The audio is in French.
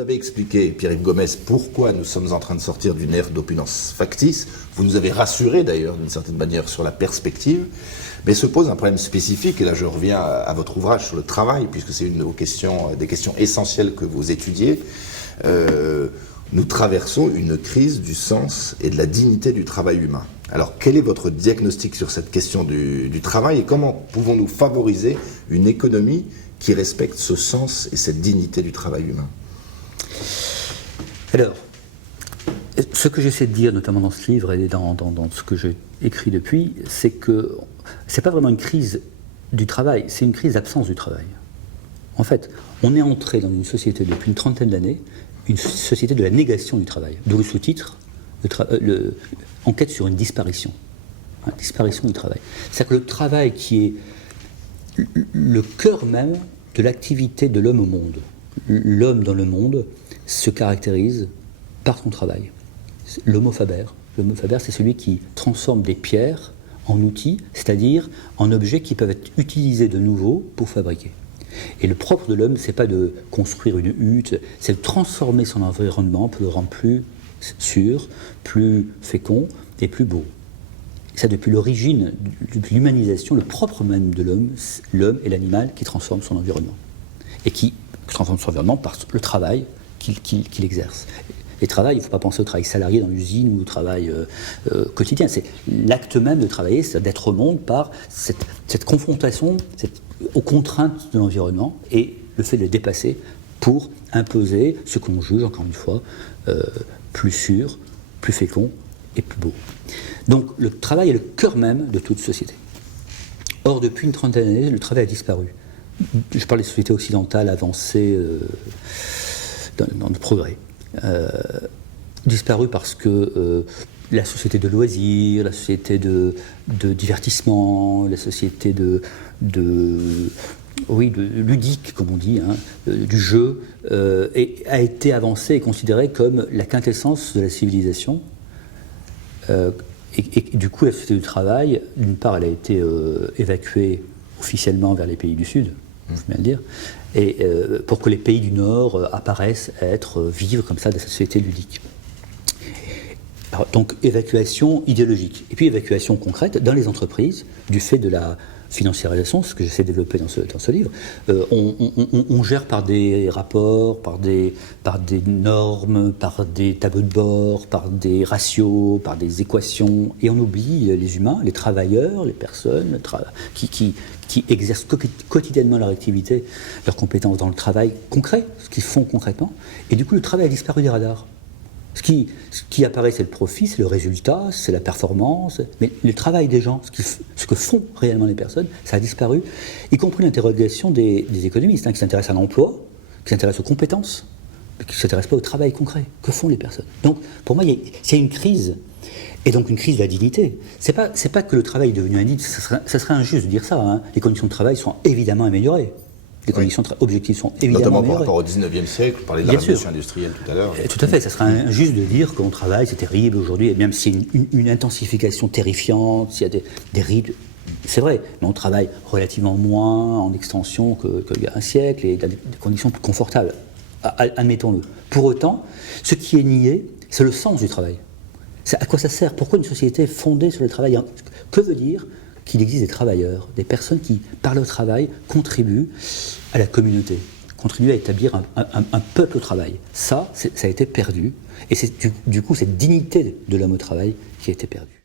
nous avez expliqué, Pierre-Yves Gomez, pourquoi nous sommes en train de sortir d'une ère d'opulence factice. Vous nous avez rassuré d'ailleurs d'une certaine manière sur la perspective. Mais se pose un problème spécifique, et là je reviens à votre ouvrage sur le travail, puisque c'est une de vos questions, des questions essentielles que vous étudiez. Nous traversons une crise du sens et de la dignité du travail humain. Alors quel est votre diagnostic sur cette question du travail et comment pouvons-nous favoriser une économie qui respecte ce sens et cette dignité du travail humain? Alors, ce que j'essaie de dire, notamment dans ce livre et dans ce que j'ai écrit depuis, c'est que c'est pas vraiment une crise du travail, c'est une crise d'absence du travail. En fait, on est entré dans une société depuis une trentaine d'années, une société de la négation du travail, d'où le sous-titre, enquête sur une disparition. Disparition du travail. C'est-à-dire que le travail qui est le cœur même de l'activité de l'homme au monde. L'homme dans le monde se caractérise par son travail. L'homo faber. L'homo faber, c'est celui qui transforme des pierres en outils, c'est-à-dire en objets qui peuvent être utilisés de nouveau pour fabriquer. Et le propre de l'homme, c'est pas de construire une hutte, c'est de transformer son environnement pour le rendre plus sûr, plus fécond et plus beau. Ça, depuis l'origine, depuis l'humanisation, le propre même de l'homme, l'homme est l'animal qui transforme son environnement. Et qui transforme son environnement par le travail qu'il exerce. Et travail, il ne faut pas penser au travail salarié dans l'usine ou au travail quotidien. C'est l'acte même de travailler, c'est d'être au monde par cette confrontation aux contraintes de l'environnement et le fait de les dépasser pour imposer ce qu'on juge, encore une fois, plus sûr, plus fécond et plus beau. Donc le travail est le cœur même de toute société. Or, depuis une trentaine d'années, le travail a disparu. Je parle des sociétés occidentales avancées dans le progrès. Disparu parce que la société de loisirs, la société de divertissement, la société de ludique, comme on dit, du jeu, a été avancée et considérée comme la quintessence de la civilisation. Et du coup, la société du travail, d'une part, elle a été évacuée officiellement vers les pays du Sud, je viens de le dire, et pour que les pays du Nord apparaissent vivre comme ça dans cette société ludique. Alors, donc, évacuation idéologique, et puis évacuation concrète dans les entreprises, du fait de la financiarisation, ce que j'essaie de développer dans ce livre. On gère par des rapports, par des normes, par des tableaux de bord, par des ratios, par des équations, et on oublie les humains, les travailleurs, les personnes qui exercent quotidiennement leur activité, leurs compétences dans le travail concret, ce qu'ils font concrètement, et du coup le travail a disparu des radars. Ce qui apparaît, c'est le profit, c'est le résultat, c'est la performance, mais le travail des gens, ce que font réellement les personnes, ça a disparu, y compris l'interrogation des économistes, qui s'intéressent à l'emploi, qui s'intéressent aux compétences, mais qui ne s'intéressent pas au travail concret. Que font les personnes? Donc, pour moi, il y a une crise, et donc une crise de la dignité. C'est pas que le travail est devenu indigne, ça serait injuste de dire ça. Les conditions de travail sont évidemment améliorées. Les conditions objectives sont évidemment notamment par rapport au 19e siècle, vous parlez de la révolution industrielle tout à l'heure. Tout à fait, ça serait injuste de dire qu'on travaille, c'est terrible aujourd'hui, et même s'il y a une intensification terrifiante, s'il y a des rythmes, c'est vrai, mais on travaille relativement moins en extension qu'il y a un siècle, et dans des conditions plus confortables, admettons-le. Pour autant, ce qui est nié, c'est le sens du travail. À quoi ça sert? Pourquoi une société fondée sur le travail? Que veut dire qu'il existe des travailleurs, des personnes qui, par leur travail, contribuent à la communauté, contribuent à établir un peuple au travail. Ça a été perdu, et c'est du coup cette dignité de l'homme au travail qui a été perdue.